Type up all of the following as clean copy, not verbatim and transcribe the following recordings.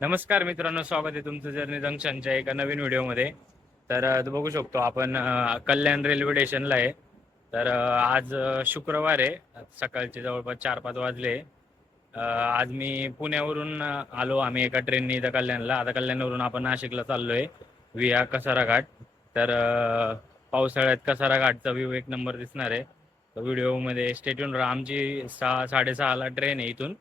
नमस्कार मित्रांनो, स्वागत आहे तुमचं जर्नी जंक्शनच्या एका नवीन व्हिडिओमध्ये. तर बघू शकतो आपण कल्याण रेल्वे स्टेशनला आहे. तर आज शुक्रवार आहे, सकाळचे जवळपास 4-5 वाजले. आज मी पुण्यावरून आलो आम्ही एका ट्रेनने इथं कल्याणला. आता कल्याणवरून आपण नाशिकला चाललो आहे विया कसारा घाट. तर पावसाळ्यात कसारा घाटचा व्ह्यू एक नंबर दिसणार आहे. तर व्हिडिओमध्ये स्टेट्यून राहा. आमची 6-6:30ला ट्रेन आहे इथून.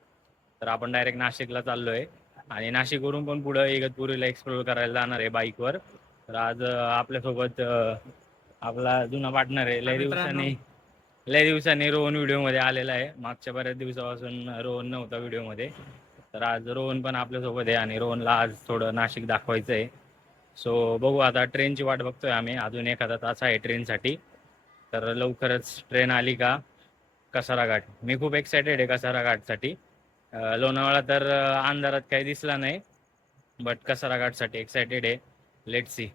तर आपण डायरेक्ट नाशिकला चाललो आहे आणि नाशिकवरून पण पुढं इगतपुरीला एक्सप्लोर करायला जाणार आहे बाईकवर. तर आज आपल्यासोबत आपला जुना पार्टनर आहे. लय दिवसांनी रोहन व्हिडिओमध्ये आलेला आहे. मागच्या बऱ्याच दिवसापासून रोहन नव्हता व्हिडिओमध्ये. तर आज रोहन पण आपल्यासोबत आहे आणि रोहनला आज थोडं नाशिक दाखवायचं आहे. सो बघू, आता ट्रेनची वाट बघतोय आम्ही. अजून एखादा तास आहे ट्रेनसाठी. तर लवकरच ट्रेन आली का कसारा घाट. मी खूप एक्सायटेड आहे कसारा घाटसाठी. लोणावळा तर अंधारात काही दिसला नाही, बट कसारा घाटसाठी एक्सायटेड आहे. Let's see.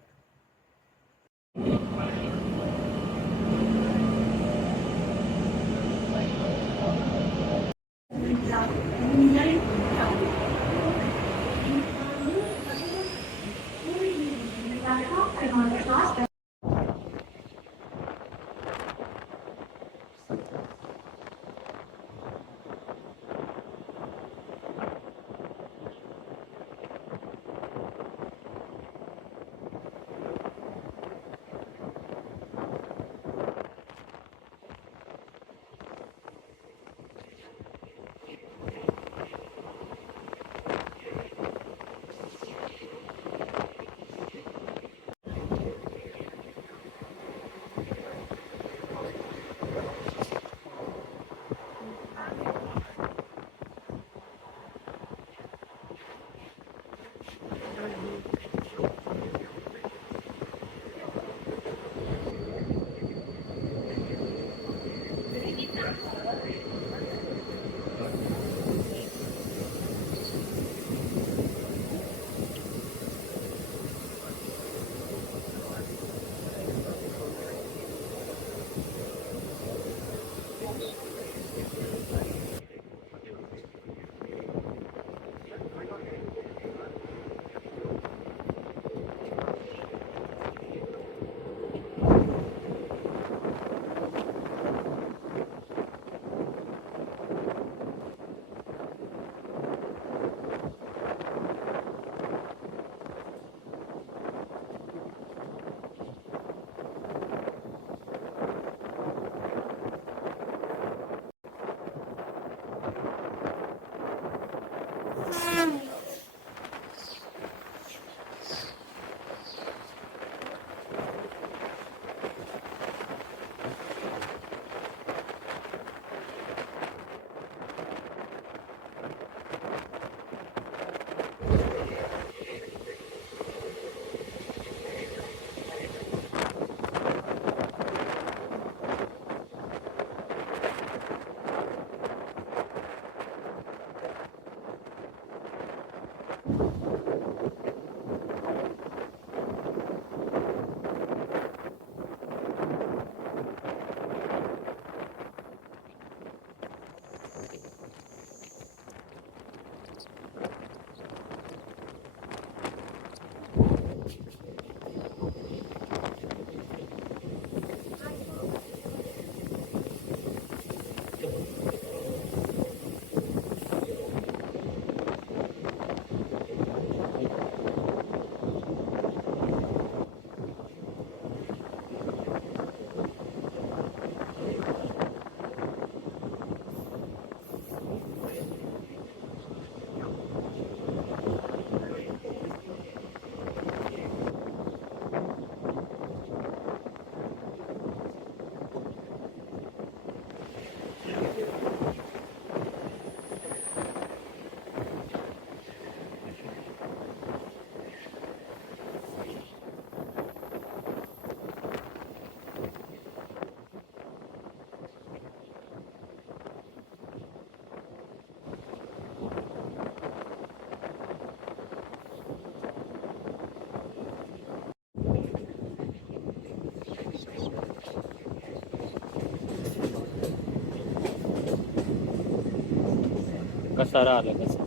कसारा आलं कसं.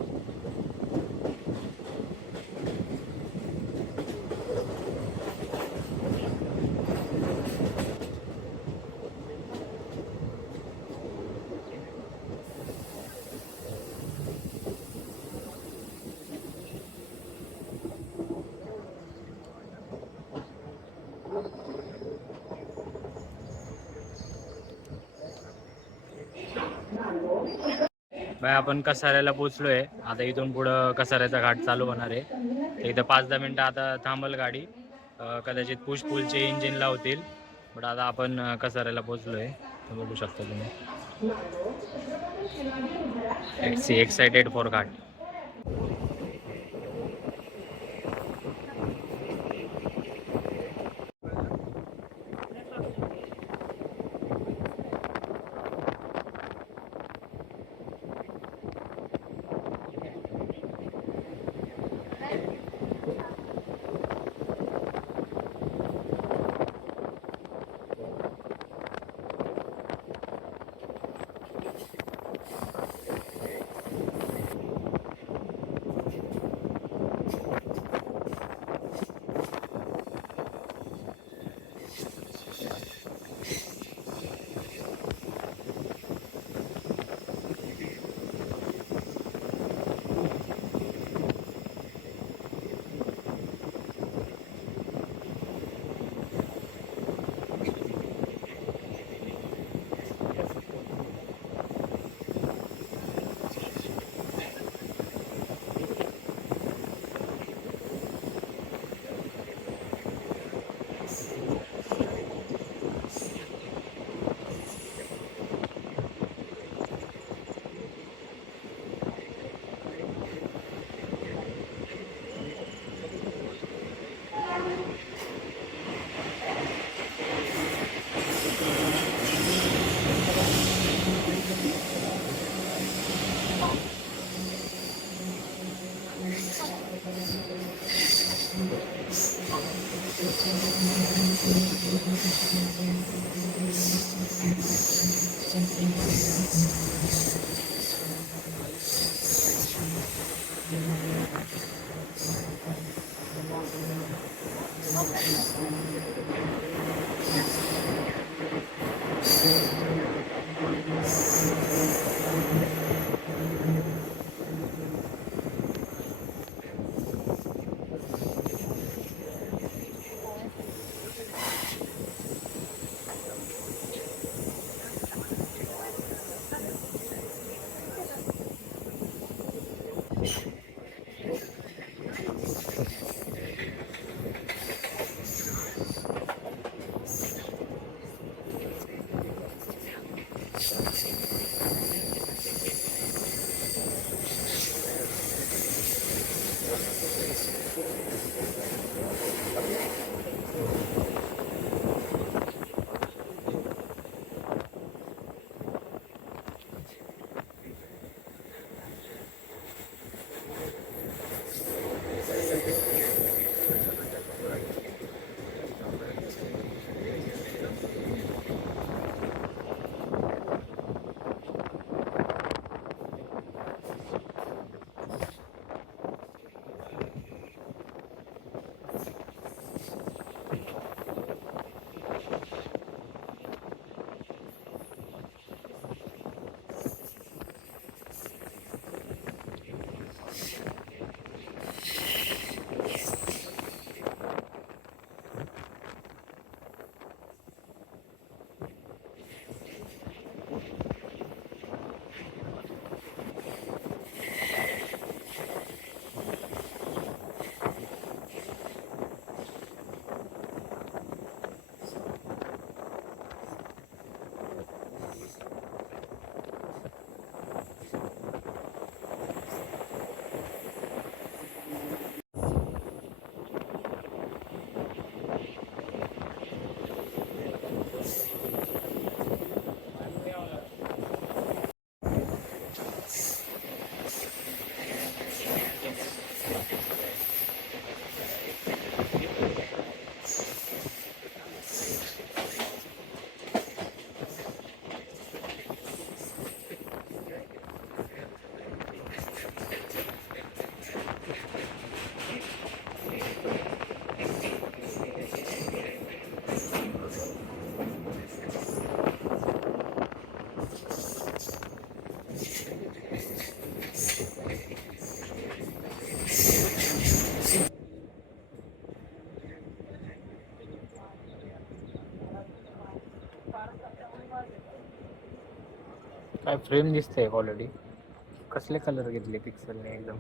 बाय आपण कसाऱ्याला पोचलोय. आता इथून पुढं कसाऱ्याचा घाट चालू होणार आहे. तर इथं 5-10 मिनटं आता थांबल गाडी. कदाचित पुश पुलचे इंजिन लावतील. बट आता आपण कसाऱ्याला पोचलोय. बघू शकता तुम्ही. एक्साइटेड फॉर घाट. काय फ्रेम दिसते ऑलरेडी. कसले कलर घेतले पिक्सलने एकदम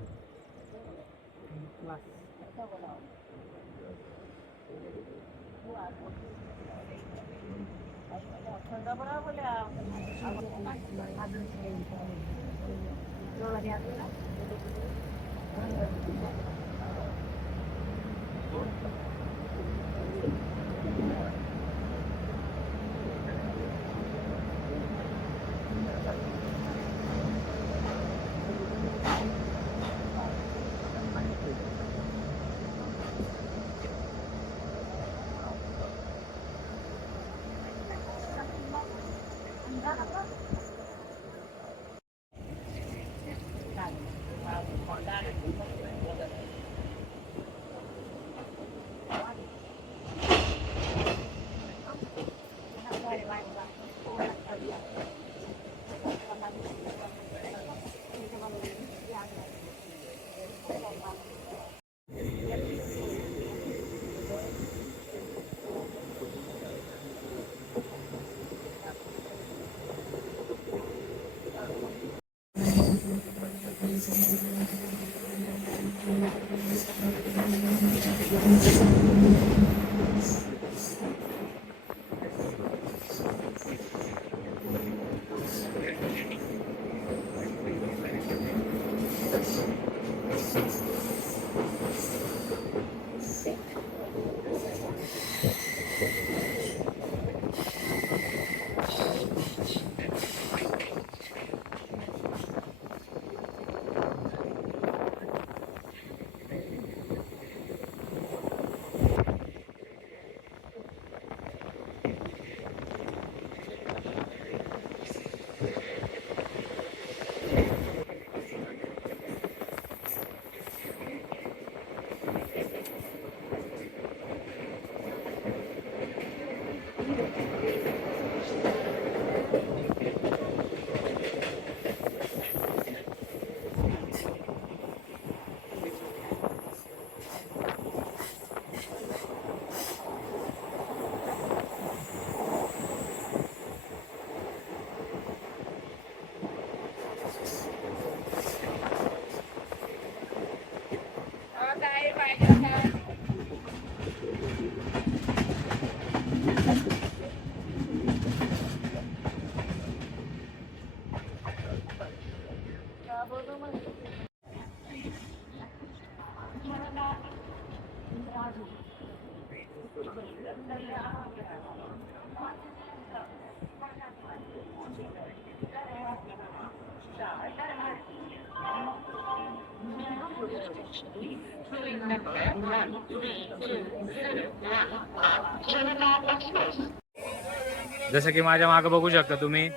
जसं की माझ्या मागे बघू शकता तुम्ही,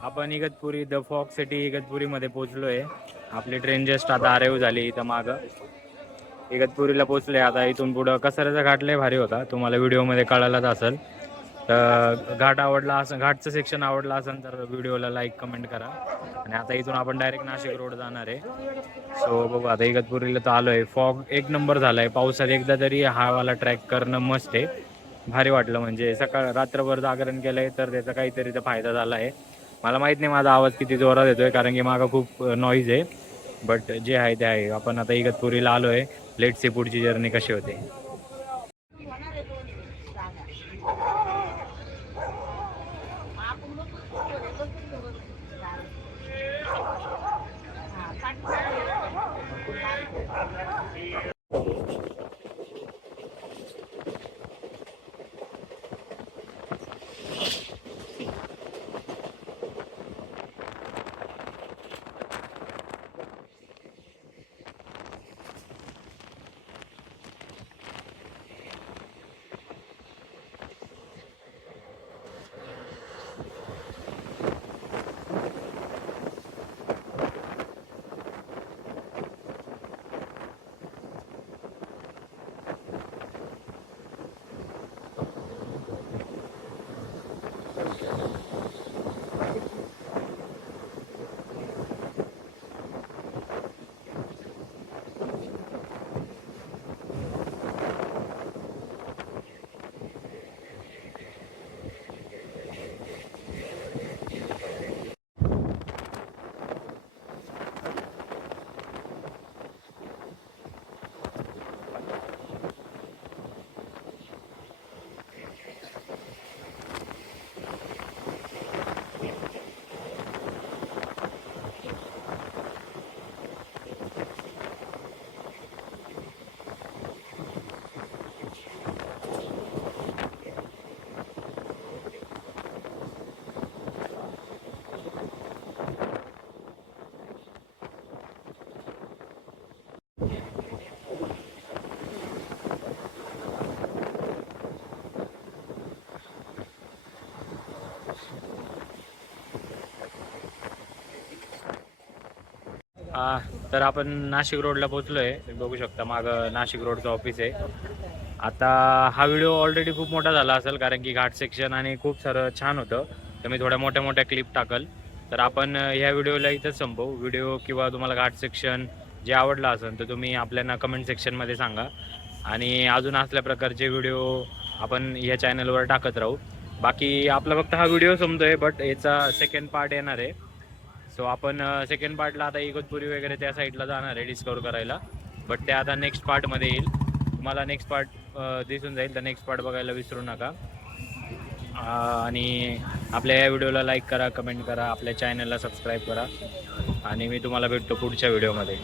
आपण इगतपुरी द फॉक्स सिटी इगतपुरीमध्ये पोहोचलोय. आपली ट्रेन जस्ट आता अराईव्ह झाली इथं मागं. इगतपुरीला पोहोचले. आता इथून पुढं कसाऱ्याचा घाट लय भारी होता, तुम्हाला व्हिडिओमध्ये कळालाच असेल. तर घाट आवडला असं, घाटचं सेक्शन आवडला असेल तर व्हिडिओला लाईक कमेंट करा. आणि आता इथून आपण डायरेक्ट नाशिक रोड जाणार आहे. सो बघू आता इगतपुरीला तर आलोय. फॉग एक नंबर झालाय. पावसात एकदा तरी हा वाला ट्रॅक करणं मस्त आहे. भारी वाटलं, म्हणजे सकाळ रात्रभर जागरण केलंय तर त्याचा काहीतरी तर फायदा झाला आहे. मला माहित नाही माझा आवाज किती जोरात येतोय, कारण की मागं खूप नॉईज आहे. बट जे आहे ते आहे. आपण आता इगतपुरीला आलोय. लेट्स सी पुढची जर्नी कशी होते. तर आपण नाशिक रोडला पोहोचलो आहे. तुम्ही बघू शकता मागं नाशिक रोडचं ऑफिस आहे. आता हा व्हिडिओ ऑलरेडी खूप मोठा झाला असेल, कारण की घाट सेक्शन आणि खूप सारं छान होतं. तर मी थोड्या मोठ्या मोठ्या क्लिप टाकल. तर आपण ह्या व्हिडिओला इथंच संपवू. व्हिडिओ किंवा तुम्हाला घाट सेक्शन जे आवडलं असेल तर तुम्ही आपल्याला कमेंट सेक्शनमध्ये सांगा. आणि अजून असल्या प्रकारचे व्हिडिओ आपण ह्या चॅनलवर टाकत राहू. बाकी आपला फक्त हा व्हिडिओ संपतोय, बट याचा सेकंड पार्ट येणार आहे. सो आपण सेकंड पार्टला आता इगतपुरी वगैरे त्या साईडला जाणार आहे डिस्कवर करायला. बट ते आता नेक्स्ट पार्टमध्ये येईल. तुम्हाला नेक्स्ट पार्ट दिसून जाईल. तर नेक्स्ट पार्ट बघायला विसरू नका. आणि आपल्या या व्हिडिओला लाईक करा, कमेंट करा, आपल्या चॅनलला सबस्क्राईब करा. आणि मी तुम्हाला भेटतो पुढच्या व्हिडिओमध्ये.